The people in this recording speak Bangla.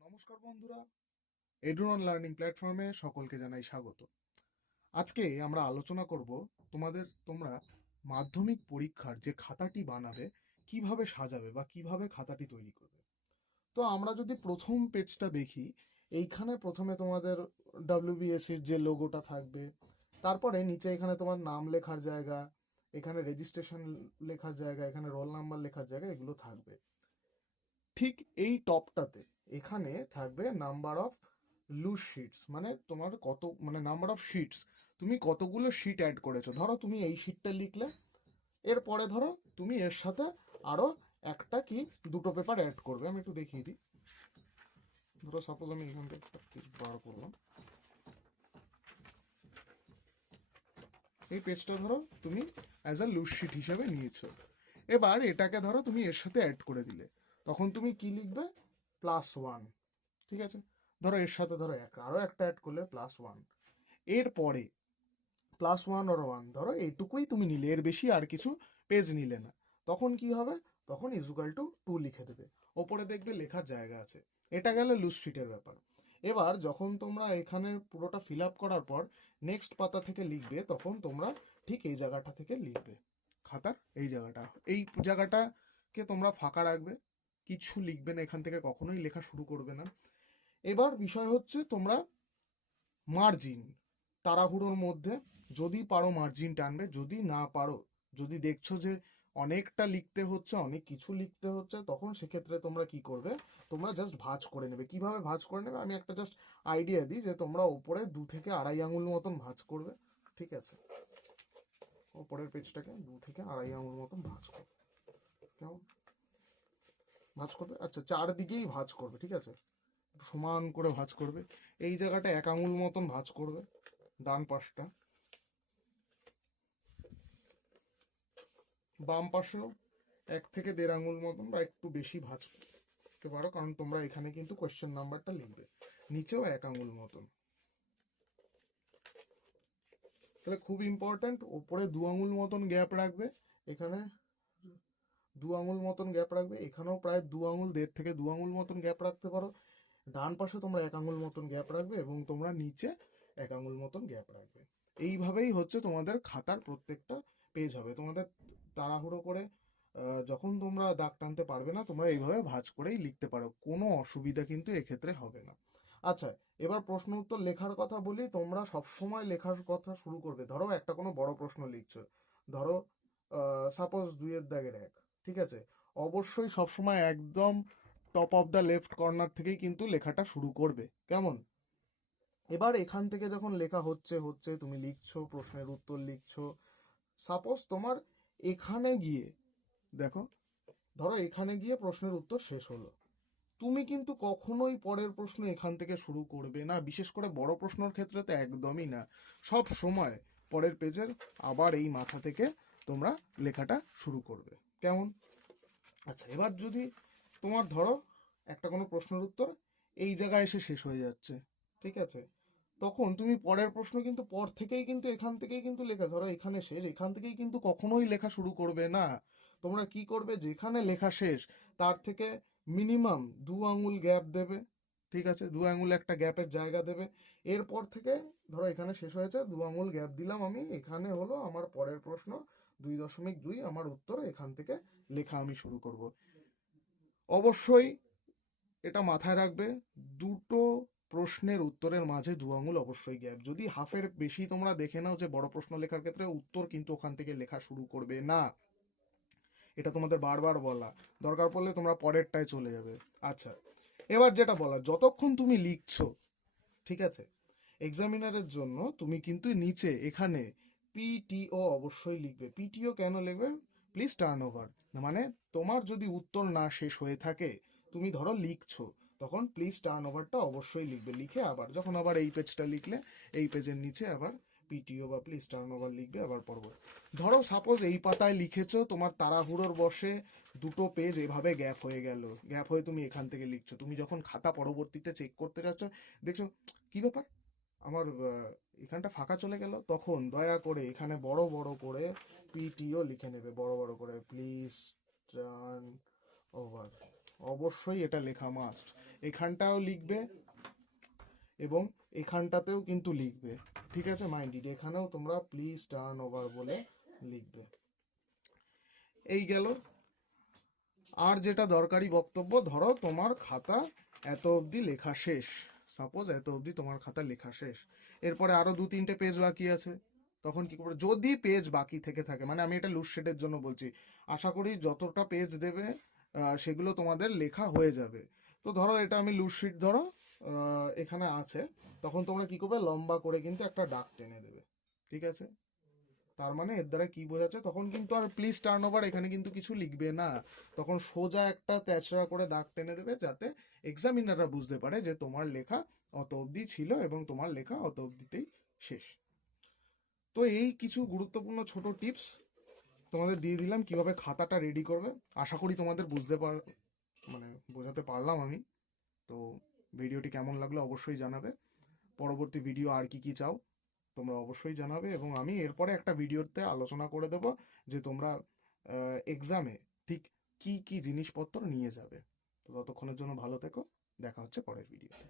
নমস্কার বন্ধুরা, এডুরন লার্নিং প্ল্যাটফর্মে সকলকে জানাই স্বাগত। আজকে আমরা আলোচনা করব তোমরা মাধ্যমিক পরীক্ষার যে খাতাটি বানাবে কিভাবে সাজাবে বা কিভাবে খাতাটি তৈরি করবে। তো আমরা যদি প্রথম পেজটা দেখি, এইখানে প্রথমে তোমাদের ডাব্লিউবিএসসির যে লোগোটা থাকবে, তারপরে নিচে এখানে তোমার নাম লেখার জায়গা, এখানে রেজিস্ট্রেশন লেখার জায়গা, এখানে রোল নাম্বার লেখার জায়গা, এগুলো থাকবে। ঠিক এই টপটাতে এখানে থাকবে নাম্বার অফ লুজ শিটস, মানে তোমার কত, মানে নাম্বার অফ শিটস, তুমি কতগুলো শিট অ্যাড করেছো। ধরো তুমি এই শিটটা লিখলে, এরপরে ধরো তুমি এর সাথে আরো একটা কি দুটো পেপার অ্যাড করবে। আমি একটু দেখিয়ে দিই। ধরো সাপোজ আমি এখান থেকে একটা পেজ বার করলাম, এই পেজটা ধরো তুমি অ্যাজ আ লুজ শিট হিসেবে নিয়েছো। এবার এটাকে ধরো তুমি এর সাথে অ্যাড করে দিলে, তখন তুমি কি লিখবে? +1। ঠিক আছে, ধরো এর সাথে ধরো আরো একটা অ্যাড করলে +1। এরপরে +1 or 1, ধরো এইটুকুই তুমি নিলে, এর বেশি আর কিছু পেজ নিলে না। তখন কি হবে? তখন =2 লিখে দেবে। ওপরে দেখবে লেখার জায়গা আছে। এটা গেল লুজ শিটের ব্যাপার। এবার যখন তোমরা এখানে পুরোটা ফিল আপ করার পর নেক্সট পাতা থেকে লিখবে, তখন তোমরা ঠিক এই জায়গাটা থেকে লিখবে। খাতার এই জায়গাটা, এই জায়গাটাকে তোমরা ফাঁকা রাখবে, কিছু লিখবে না, এখান থেকে কখনোই লেখা শুরু করবে না। এবার বিষয় হচ্ছে তোমরা মার্জিন, তাড়াহুড়োর মধ্যে যদি পারো মার্জিন টানবে, যদি না পারো, যদি দেখছো যে অনেকটা লিখতে হচ্ছে, অনেক কিছু লিখতে হচ্ছে, তখন সেক্ষেত্রে তোমরা কি করবে? তোমরা জাস্ট ভাঁজ করে নেবে। কিভাবে ভাঁজ করে নেবে আমি একটা জাস্ট আইডিয়া দিই, যে তোমরা ওপরে 2 থেকে আড়াই আঙুল মতন ভাঁজ করবে। ঠিক আছে, ওপরের পেজটাকে 2 থেকে আড়াই আঙুল মতন ভাঁজ করবে। কেমন ভাঁজ করবে? আচ্ছা, চারদিকেই ভাঁজ করবে। ঠিক আছে, সমান করে ভাঁজ করবে। এই জায়গাটা 1 আঙুল মতন ভাঁজ করবে, ডান পাশটা। বাম পাশেও 1 থেকে 1.5 আঙুল মতন বা একটু বেশি ভাঁজ করতে পারো, কারণ তোমরা এখানে কিন্তু কোয়েশ্চেন নাম্বারটা লিখবে। নিচেও 1 আঙুল মতন। তাহলে খুব ইম্পর্ট্যান্ট, ওপরে 2 আঙুল মতন গ্যাপ রাখবে, এখানে 2 আঙুল মতন গ্যাপ রাখবে, এখানেও প্রায় 2 আঙুল, 1.5 থেকে 2 আঙুল মতন গ্যাপ রাখতে পারো। ডান পাশে তোমরা 1 আঙুল মতন গ্যাপ রাখবে, এবং তোমরা নিচে 1 আঙুল মতন গ্যাপ রাখবে। এইভাবেই হচ্ছে তোমাদের খাতার প্রত্যেকটা পেজ হবে। তোমাদের তাড়াহুড়ো করে যখন তোমরা দাগ টানতে পারবে না, তোমরা এইভাবে ভাঁজ করেই লিখতে পারো, কোনো অসুবিধা কিন্তু এক্ষেত্রে হবে না। আচ্ছা, এবার প্রশ্ন উত্তর লেখার কথা বলি। তোমরা সবসময় লেখার কথা শুরু করবে, ধরো একটা কোনো বড় প্রশ্ন লিখছো, ধরো সাপোজ 2-এর দাগের 1। ঠিক আছে, অবশ্যই সবসময় একদম top of the left corner থেকেই কিন্তু লেখাটা শুরু করবে। কেমন? এবার এখান থেকে যখন লেখা হচ্ছে হচ্ছে তুমি লিখছো, প্রশ্নের উত্তর লিখছো, সাপোজ তোমার এখানে গিয়ে দেখো, ধরো এখানে গিয়ে প্রশ্নের উত্তর শেষ হলো, তুমি কিন্তু কখনোই পরের প্রশ্ন এখান থেকে শুরু করবে না। বিশেষ করে বড় প্রশ্নের ক্ষেত্রে তো একদমই না। সব সময় পরের পেজের আবার এই মাথা থেকে তোমরা লেখাটা শুরু করবে। কেমন? আচ্ছা, এবার যদি তোমার ধরো একটা কোনো প্রশ্নের উত্তর এই জায়গায় এসে শেষ হয়ে যাচ্ছে, ঠিক আছে, তখন তুমি পরের প্রশ্ন কিন্তু পর থেকেই কিন্তু এখান থেকেই কিন্তু লেখা, ধরো এখানে শেষ, এখান থেকেই কিন্তু কখনোই লেখা শুরু করবে না। তোমরা কি করবে? যেখানে লেখা শেষ তার থেকে মিনিমাম 2 আঙুল গ্যাপ দেবে। ঠিক আছে, 2 আঙুল একটা গ্যাপের জায়গা দেবে। এরপর থেকে ধরো এখানে শেষ হয়েছে, 2 আঙুল গ্যাপ দিলাম আমি, এখানে হলো আমার পরের প্রশ্ন 2.2, আমার উত্তর এখান থেকে লেখা আমি শুরু করব। অবশ্যই এটা মাথায় রাখবে, দুটো প্রশ্নের উত্তরের মাঝে 2 আঙুল অবশ্যই গ্যাপ। যদি হাফের বেশি তোমরা দেখে নাও যে বড় প্রশ্ন লেখার ক্ষেত্রে উত্তর কিন্তু ওখান থেকে লেখা শুরু করবে না। এটা তোমাদের বারবার বলা, দরকার পড়লে তোমরা পরেরটায় চলে যাবে। আচ্ছা, এবার যেটা বলা, যতক্ষণ তুমি লিখছো, ঠিক আছে, এক্সামিনারের জন্য তুমি কিন্তু নিচে এখানে পিটিও অবশ্যই লিখবে। পিটিও কেন লিখবে? Please turn over. মানে তোমার যদি উত্তর না শেষ হয়ে থাকে, তুমি ধরো লিখছো, তখন প্লিজ টার্ন ওভারটা অবশ্যই লিখবে। লিখে আবার যখন আবার এই পেজটা লিখলে, এই পেজের নিচে আবার পিটিও বা প্লিজ টার্ন ওভার লিখবে আবার পরবর্তী। ধরো সাপোজ এই পাতায় লিখেছো, তোমার তাড়াহুড়োর বসে দুটো পেজ এভাবে গ্যাপ হয়ে গেল, গ্যাপ হয়ে তুমি এখান থেকে লিখছো, তুমি যখন খাতা পরবর্তীতে চেক করতে যাচ্ছ, দেখছো কি ব্যাপার, আমার এখানটা ফাঁকা চলে গেল, তখন দয়া করে এখানে বড় বড় করে পিটিও লিখে নেবে, বড় বড় করে, প্লিজ টার্ন ওভার। অবশ্যই এটা লেখা মাস্ট। এখানটাও লিখবে এবং এখানটাতেও কিন্তু লিখবে, ঠিক আছে মাইন্ডেড, এখানেও তোমরা প্লিজ টার্ন ওভার বলে লিখবে। এই গেল। আর যেটা দরকারি বক্তব্য, ধরো তোমার খাতা এত অবধি লেখা শেষ, সাপোজ এত অবধি তোমার খাতা লেখা শেষ, এরপরে আরো 2-3টে পেজ বাকি আছে, তখন কি করবে? যদি পেজ বাকি থেকে থাকে, মানে আমি এটা লুজশেডের জন্য বলছি, আশা করি যতটা পেজ দেবে সেগুলো তোমাদের লেখা হয়ে যাবে। তো ধরো এটা আমি লুজশিট ধরো এখানে আছে, তখন তোমরা কি করবে? লম্বা করে কিন্তু একটা দাগ টেনে দেবে, ঠিক আছে? তার মানে এর দ্বারা কি বোঝাচ্ছে, তখন কিন্তু আর প্লিজ টার্ন ওভার এখানে কিন্তু কিছু লিখবে না, তখন সোজা একটা তেচড়া করে দাগ টেনে দেবে, যাতে এক্সামিনাররা বুঝতে পারে যে তোমার লেখা অত অবধি ছিল এবং তোমার লেখা অত অবধিতেই শেষ। তো এই কিছু গুরুত্বপূর্ণ ছোট টিপস তোমাদের দিয়ে দিলাম কিভাবে খাতাটা রেডি করবে। আশা করি তোমাদের মানে বোঝাতে পারলাম আমি। তো ভিডিওটি কেমন লাগলো অবশ্যই জানাবে। পরবর্তী ভিডিও আর কি কি চাও তোমরা অবশ্যই জানাবে, এবং আমি এরপরে একটা ভিডিওতে আলোচনা করে দেব যে তোমরা এক্সামে ঠিক কি কি জিনিসপত্র নিয়ে যাবে। তো ততক্ষণের জন্য ভালো থেকো, দেখা হচ্ছে পরের ভিডিওতে।